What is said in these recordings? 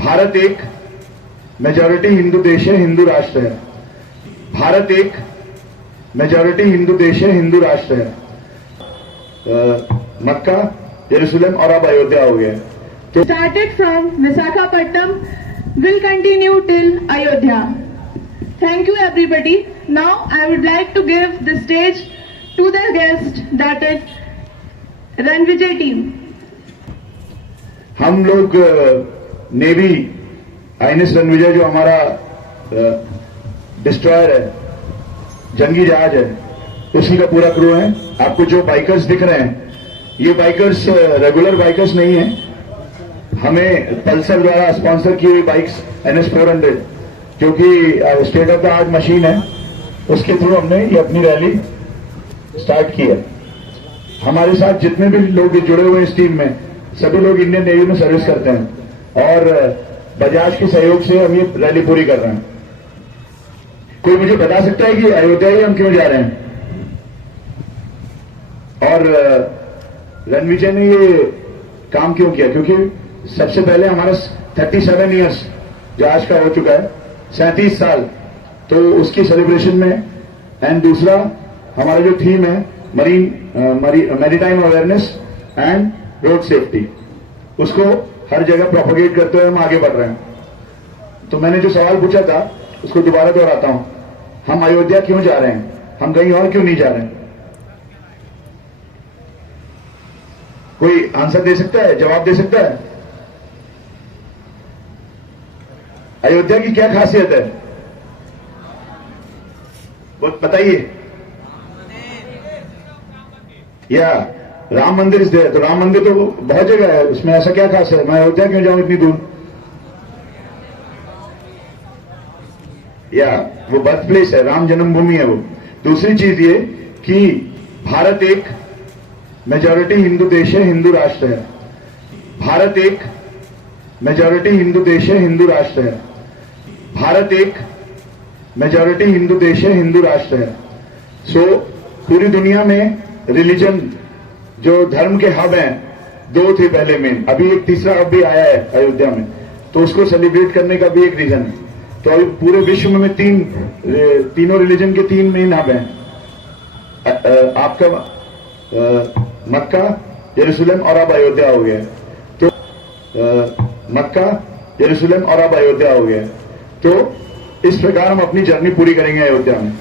भारत एक मेजॉरिटी हिंदू देश है, हिंदू राष्ट्र है। भारत एक मेजॉरिटी हिंदू देश है, हिंदू राष्ट्र है। मक्का, यरूशलेम और अब अयोध्या हो गया। तो started from Visakhapatnam will continue till Ayodhya. Thank you everybody. Now I would like to give the stage to the guest, that is Ranvijay team. हम लोग नेवी आईएनएस रणविजय जो हमारा डिस्ट्रॉयर है, जंगी जहाज है, उसी का पूरा क्रू है। आपको जो बाइकर्स दिख रहे हैं, ये बाइकर्स रेगुलर बाइकर्स नहीं है। हमें पल्सर द्वारा स्पॉन्सर की हुई बाइक्स NS400 जो कि state of the art machine है, उसके थ्रू हमने ये अपनी रैली स्टार्ट की है। हमारे साथ जितने भी लोग जुड़े हुए हैं इस टीम में, सभी लोग इंडियन नेवी में सर्विस करते हैं और बजाज के सहयोग से हम ये रैली पूरी कर रहे हैं। कोई मुझे बता सकता है कि अयोध्या ही हम क्यों जा रहे हैं? और रणविजय ने ये काम क्यों किया? क्योंकि सबसे पहले हमारा 37 ईयर्स जो आज का हो चुका है, 37 साल, तो उसकी सेलिब्रेशन में। एंड दूसरा हमारा जो थीम है maritime awareness and road safety, उसको हर जगह प्रोपोगेट करते हुए हम आगे बढ़ रहे हैं। तो मैंने जो सवाल पूछा था उसको दोबारा दोहराता हूं, हम अयोध्या क्यों जा रहे हैं? हम कहीं और क्यों नहीं जा रहे हैं? कोई आंसर दे सकता है, जवाब दे सकता है? अयोध्या की क्या खासियत है, वो बताइए। या राम मंदिर इस देर, तो राम मंदिर तो बहुत जगह है, उसमें ऐसा क्या खास है? मैं अयोध्या क्यों जाऊं इतनी दूर? या वो बर्थ प्लेस है, राम जन्मभूमि है वो। दूसरी चीज ये कि भारत एक मेजॉरिटी हिंदू देश है, हिंदू राष्ट्र है। भारत एक मेजॉरिटी हिंदू देश है, हिंदू राष्ट्र है। भारत एक मेजॉरिटी हिंदू देश है, हिंदू राष्ट्र है। सो पूरी दुनिया में रिलीजन जो धर्म के हब हैं, 2 थे पहले मेन, अभी एक तीसरा हब भी आया है अयोध्या में, तो उसको सेलिब्रेट करने का भी एक रीजन है। तो अभी पूरे विश्व में तीनों रिलीजन के 3 मेन हब हैं। आपका मक्का, यरूशलेम और अब अयोध्या हो गया। तो मक्का, यरूशलेम और अब अयोध्या हो गया। तो इस प्रकार हम अपनी जर्नी पूरी करेंगे अयोध्या में।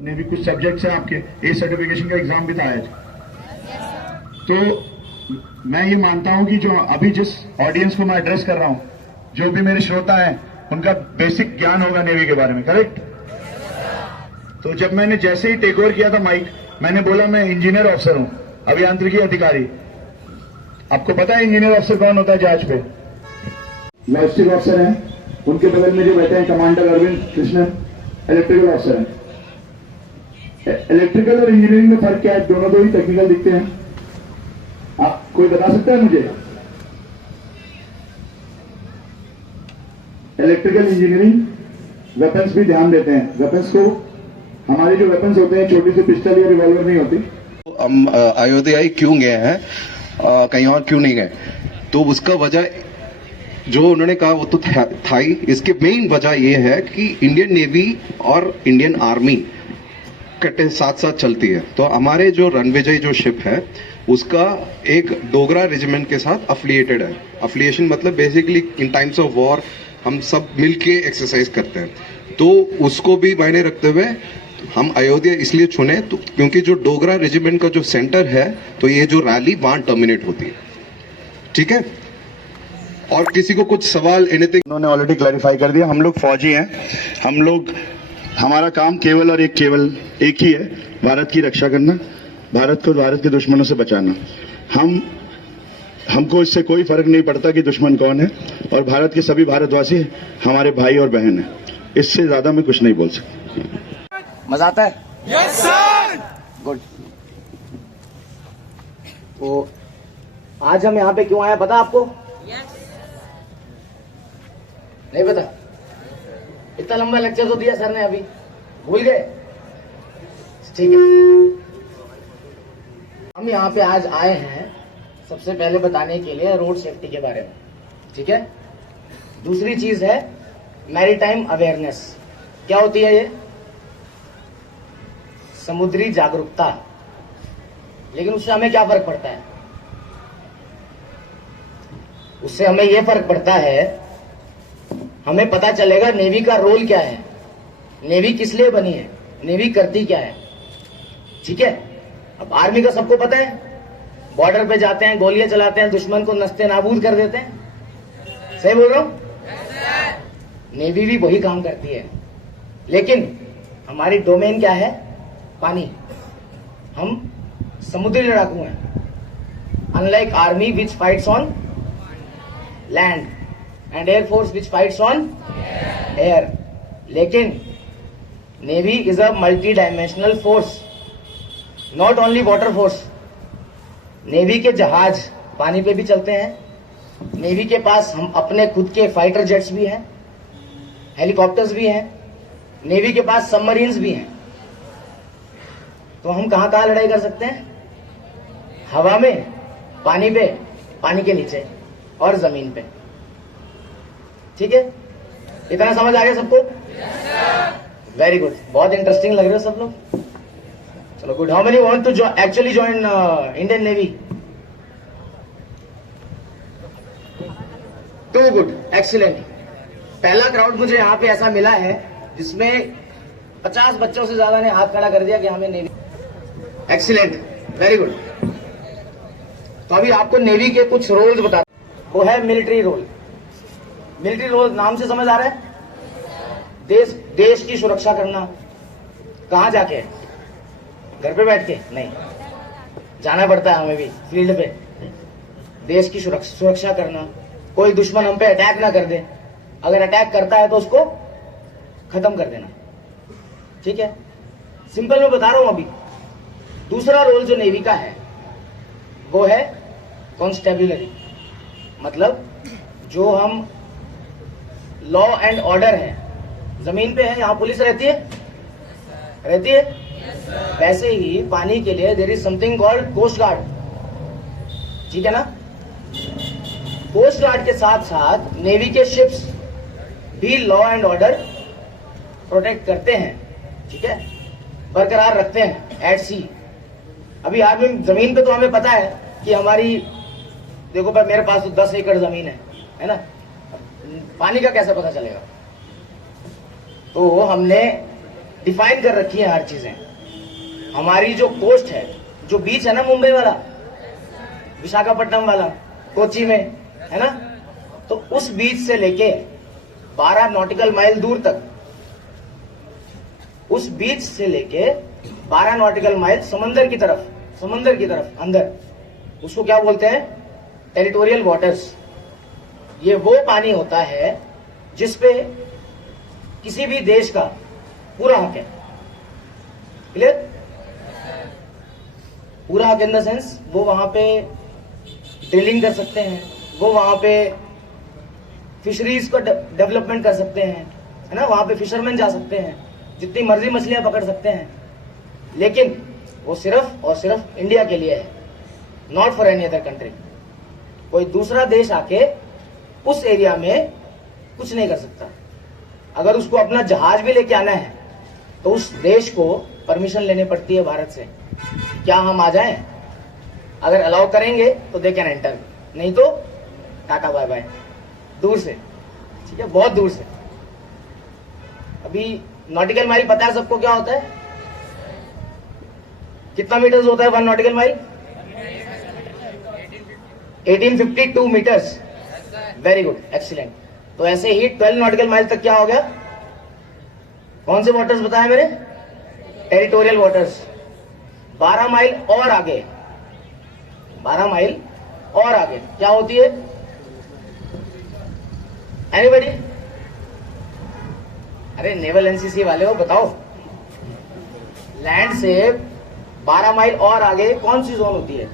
ने भी कुछ सब्जेक्ट्स हैं आपके, ए सर्टिफिकेशन का एग्जाम भी था आज। तो मैं ये मानता हूं कि जो अभी जिस ऑडियंस को मैं एड्रेस कर रहा हूं, जो भी मेरे श्रोता हैं, उनका बेसिक ज्ञान होगा नेवी के बारे में, करेक्ट? तो जब मैंने जैसे ही टेक ओवर किया था माइक, मैंने बोला मैं इंजीनियर ऑफिसर हूं, अभियांत्रिकी अधिकारी। आपको पता है इंजीनियर ऑफिसर कौन होता है जहाज पे? लॉजिस्टिक ऑफिसर हैं, उनके बगल में जो बैठे हैं commander Arvind Krishnan, electrical officer हैं। इलेक्ट्रिकल और इंजीनियरिंग में फर्क क्या है? दोनों दो ही टेक्निकल दिखते हैं। आप कोई बता सकता है मुझे? इलेक्ट्रिकल इंजीनियरिंग वेपन्स भी ध्यान देते हैं। वेपन्स को, हमारे जो वेपन्स होते हैं, छोटी सी पिस्टल या रिवॉल्वर नहीं होती। हम अयोध्या क्यों गए हैं, कहीं और क्यों नहीं गए? तो उसका वजह जो उन्होंने कहा वो तो था ही। इसके मेन वजह ये है कि इंडियन नेवी और इंडियन आर्मी कट्टे साथ साथ चलती है। तो हमारे जो रणविजय जो शिप है, उसका एक डोगरा रेजिमेंट के साथ अफिलिएटेड है। अफिलिएशन मतलब basically in times of war हम सब मिलके एक्सरसाइज करते हैं। तो उसको भी मायने रखते हुए हम अयोध्या इसलिए चुने, तो क्योंकि जो डोगरा रेजिमेंट का जो सेंटर है, तो ये जो रैली वहां टर्मिनेट होती है। ठीक है? और किसी को कुछ सवाल एनीथिंग? उन्होंने ऑलरेडी क्लैरिफाई कर दिया। हम लोग फौजी हैं, हम लोग, हमारा काम केवल और केवल एक ही है, भारत की रक्षा करना, भारत को भारत के दुश्मनों से बचाना। हमको इससे कोई फर्क नहीं पड़ता कि दुश्मन कौन है, और भारत के सभी भारतवासी हमारे भाई और बहन हैं। इससे ज्यादा मैं कुछ नहीं बोल सकता। मजा आता है? Yes sir. गुड। तो आज हम यहाँ पे क्यों आए पता आपको? नहीं पता? इतना लंबा लेक्चर तो दिया सर ने, अभी भूल गए? ठीक है। हम यहाँ पे आज आए हैं सबसे पहले बताने के लिए रोड सेफ्टी के बारे में, ठीक है। दूसरी चीज है मैरीटाइम अवेयरनेस। क्या होती है ये? समुद्री जागरूकता। लेकिन उससे हमें क्या फर्क पड़ता है? उससे हमें यह फर्क पड़ता है, हमें पता चलेगा नेवी का रोल क्या है, नेवी किस लिए बनी है, नेवी करती क्या है, ठीक है। अब आर्मी का सबको पता है, बॉर्डर पे जाते हैं, गोलियां चलाते हैं, दुश्मन को नस्ते नाबूद कर देते हैं। सही बोल रहा हूं? नेवी भी वही काम करती है, लेकिन हमारी डोमेन क्या है? पानी। हम समुद्री लड़ाकू हैं, unlike army which fights on land and air force which fights on air. लेकिन navy is a multi dimensional force, not only water force. Navy के जहाज पानी पे भी चलते हैं, नेवी के पास हम अपने खुद के फाइटर जेट्स भी हैं, हेलीकॉप्टर्स भी हैं, नेवी के पास सबमरीन्स भी हैं। तो हम कहां कहां लड़ाई कर सकते हैं? हवा में, पानी पे, पानी के नीचे और जमीन पे, ठीक है। इतना समझ आ गया सबको? वेरी गुड, बहुत इंटरेस्टिंग लग रहे हो सब लोग। चलो good. How many want to actually join Indian Navy? Too good, excellent. पहला क्राउड मुझे यहाँ पे ऐसा मिला है जिसमें 50 बच्चों से ज्यादा ने हाथ खड़ा कर दिया कि हमें नेवी। Excellent, very good. तो अभी आपको नेवी के कुछ रोल्स बता, वो है मिलिट्री रोल। मिलिट्री रोल नाम से समझ आ रहा है? देश की सुरक्षा करना। कहां जाके? घर पे बैठ के नहीं, जाना पड़ता है हमें भी फील्ड पे। देश की सुरक्षा करना, कोई दुश्मन हम पे अटैक ना कर दे, अगर अटैक करता है तो उसको खत्म कर देना, ठीक है। सिंपल मैं बता रहा हूं अभी। दूसरा रोल जो नेवी का है वो है कॉन्स्टेबुलरी, मतलब जो हम लॉ एंड ऑर्डर है, जमीन पे है, यहां पुलिस रहती है, वैसे ही पानी के लिए there is something called coast guard, ठीक है ना। कोस्ट गार्ड के साथ साथ नेवी के शिप्स भी लॉ एंड ऑर्डर प्रोटेक्ट करते हैं, ठीक है, बरकरार रखते हैं एट सी। अभी आर्मी जमीन पे तो हमें पता है कि हमारी, देखो पर मेरे पास तो 10 एकड़ जमीन है ना, पानी का कैसे पता चलेगा? तो हमने डिफाइन कर रखी है हर चीजें। हमारी जो कोस्ट है, जो बीच है ना, मुंबई वाला, विशाखापट्टनम वाला, कोची में है ना, तो उस बीच से लेके 12 नॉटिकल माइल दूर तक, उस बीच से लेके 12 नॉटिकल माइल समंदर की तरफ अंदर, उसको क्या बोलते हैं? Territorial waters. ये वो पानी होता है जिसपे किसी भी देश का पूरा हक है। क्लियर? पूरा हक इन द सेंस, वो वहां पे ड्रिलिंग कर सकते हैं, वो वहां पे फिशरीज को डेवलपमेंट कर सकते हैं, है ना, वहां पे फिशरमैन जा सकते हैं, जितनी मर्जी मछलियां पकड़ सकते हैं, लेकिन वो सिर्फ और सिर्फ इंडिया के लिए है, not for any other country. कोई दूसरा देश आके उस एरिया में कुछ नहीं कर सकता। अगर उसको अपना जहाज भी लेके आना है तो उस देश को परमिशन लेनी पड़ती है भारत से, क्या हम आ जाएं? अगर अलाउ करेंगे तो दे कैन एंटर, नहीं तो टाटा बाय बाय, दूर से, ठीक है, बहुत दूर से। अभी नॉटिकल माइल पता है सबको क्या होता है? कितना मीटर्स होता है 1 nautical mile? 1852 metres. Very good, excellent. तो ऐसे ही 12 नॉटिकल माइल तक क्या हो गया? कौन से वाटर्स बताए मेरे? Territorial waters. 12 माइल और आगे, 12 माइल और आगे क्या होती है? एनीबॉडी? अरे नेवल एनसीसी वाले हो, बताओ। लैंड से 12 माइल और आगे कौन सी जोन होती है?